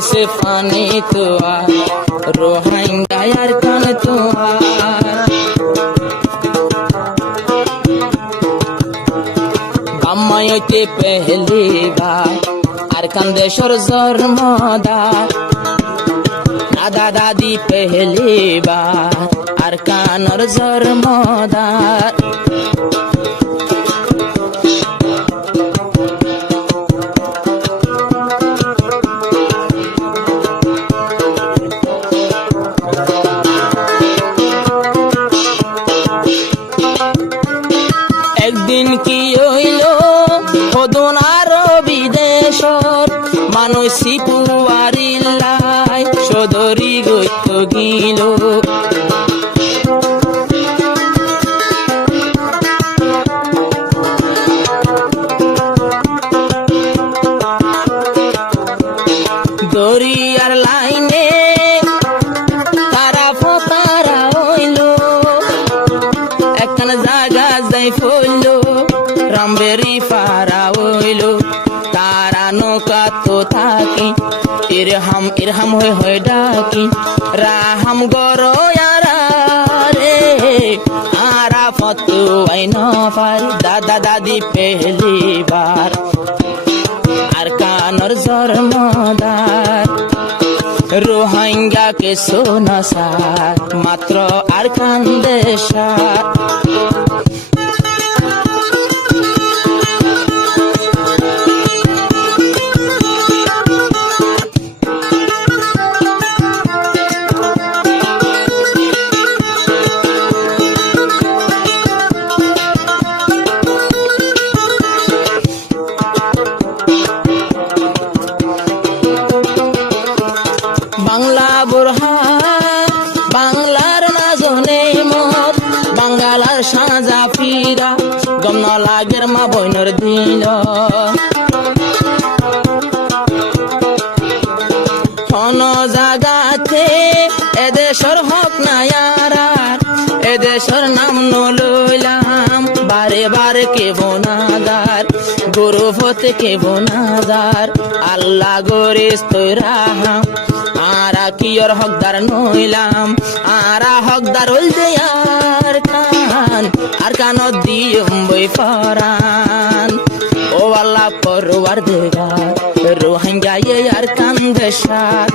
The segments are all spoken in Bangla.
से पानी तो रोहिंग्या अरकान तो बाम्मायते पहली बार अरकान देशर जन्मदार दादा दादी पहली बार अरकानर जन्मदार একদিন কি হইল হদনার বিদেশর মানুষ সিপুয়ারিল্লাই সদরি গইত গিল দরিয়ার লাইনে তারা ফতারা হইল একখান জায়গা যাই ফইল রামবেরি পারা হইল তারা নৌকা তো থাকি ইরহাম ইরহাম হয়ে হয়ে ডাকি রাহাম গরয়ারা রে আরা ফতু আইন পার দাদা দাদি পেহলি বার अरकानर जन्मदार रोहिंग्या के सोनासार मात्र अरकान देशार বাংলা বোরহান বাংলার নাজনে মত বাঙ্গালার সাজা ফিরা গম লাগের মা বইনর দিল কোন জাগাতে এদেশর হক নায়ারার এদেশর নাম নলইলাম বারে বারে কে বোনাদার গুরুফতে কে বোনাদার আল্লাহ গরিস তৈরাহাম आरा की और हकदार नइलाम आरा हकदार हल दे अरकान दियम बई फरान ओ अल्लाह परवरदिगार रोहिंग्या ये अरकान देशार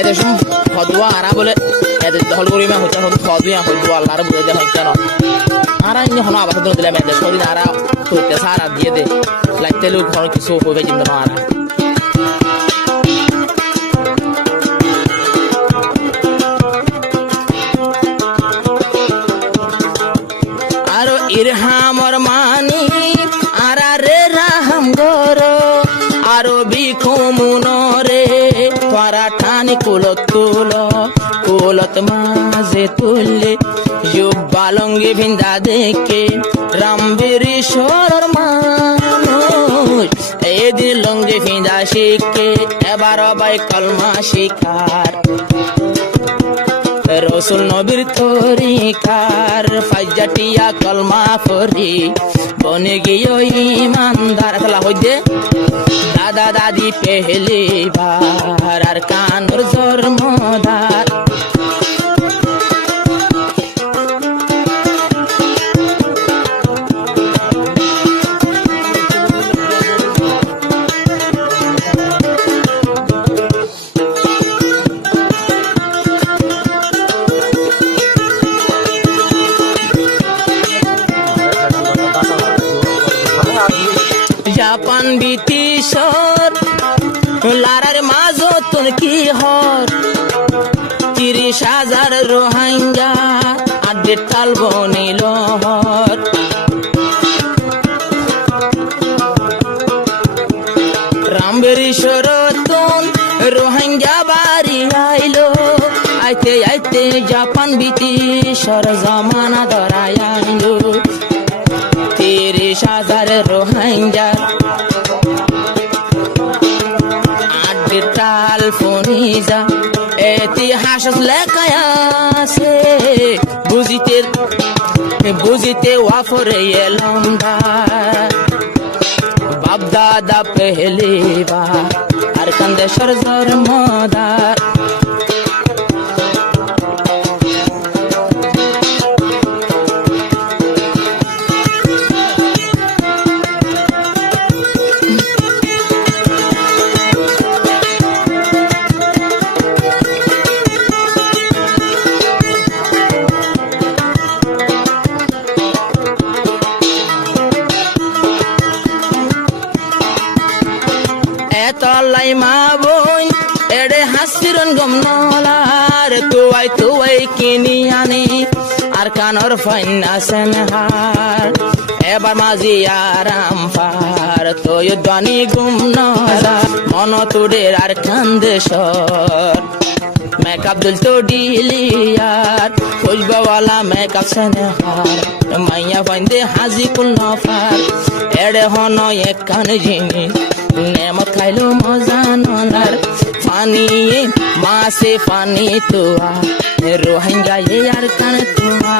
এদেশম ফদুয়া আরা বলে এদের দখল করি মা হচ্ছে ফদুয়া ফদুয়া আল্লাহর বুঝে দেয় কেন আরা ইনি হন আবার তো দিলাম এদের সদিন আরা কইতে সারা দিয়ে দে লাগতে লোক ঘর কিছু হবে কিন্তু না আরা আরো ইরহামর মানি আরা রে রাহাম গরো আরো বিখু মুনরে তোরা ঠানি কুলত তুলো কুলত মাঝে তুললে বালঙ্গি ভিন্দা দেখে রামবেরি সরর মানুষ এদিন লঙ্গি ভিন্দা শিখে এবার বাই কলমা শিখার রসুল নবীর তরিকার ফাইজাটিয়া কলমা ফরি বনে গিয়ে ইমানদার খেলা হইতে দাদা দাদি পেহলি বার अरकानर জন্মদার জাপান ব্রিটিশর লারার মাজতুন কি হর 30,000 রোহিঙ্গা আড্ডে টাল বনিল হর রামবেরি শরতুন রোহিঙ্গা বাড়ি আইলো আইতে আইতে জাপান ব্রিটিশর জামানা ধরায় আইলো 30,000 রোহিঙ্গা আড্ডে টাল ফনিজা ইতিহাস লেখায় আছে বুঝিতে বুঝিতে ওয়াফরে এলাম বাপ দাদা পেহলি বার আর কান্দে সরজর মদার তলাই মা বই এড়ে হাসিরন গম নলার তুয়াই কিনি আনি আর কানর ফাইনা সেনহার এবার মাঝি আরাম পার তুই দানি গুম নলা মন তুডের আর কান্দেশর মেকআপ দুল তো ডিলিয়ার খুশবাওয়ালা মেকআপ সেনহার মাইয়া ফাইন্দে হাজি কুল নফার এড়ে হন এক কান জিনিস নেমত খাইলো মজা নলার পানি মাসে পানি তোয়া রোহিঙ্গা আর কান তোয়া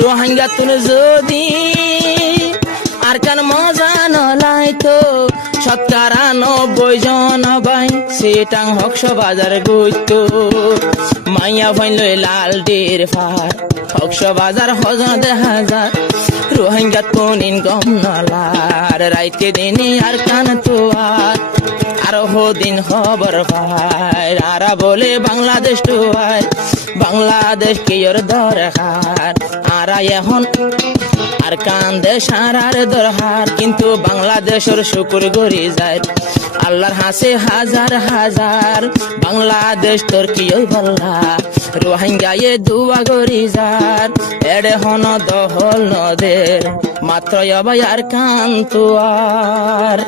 রোহিঙ্গা তুন যদি আর কান মজা নলাইতো 97 জন বাই সেটাং হকশ বাজার গইতো মাইয়া ফাইন লাল ডের ফার হকশ বাজার হজন হাজার রোহিঙ্গা তুন ইনকম নলার রাইতে দিনে আর কান তোয়ার আরো দিন খবর পায় আরা বলে বাংলাদেশ টুয়ায় বাংলাদেশ কি ওর দরকার আরা এখন আর কান্দে সারার দরকার কিন্তু বাংলাদেশের শুকুর গড়ি যায় আল্লাহর হাসে হাজার হাজার বাংলাদেশ তোর কি ওই বল্লা রোহিঙ্গায়ে দুয়া গড়ি যার এড়ে হন দহল নদের মাত্র আর কান তুয়ার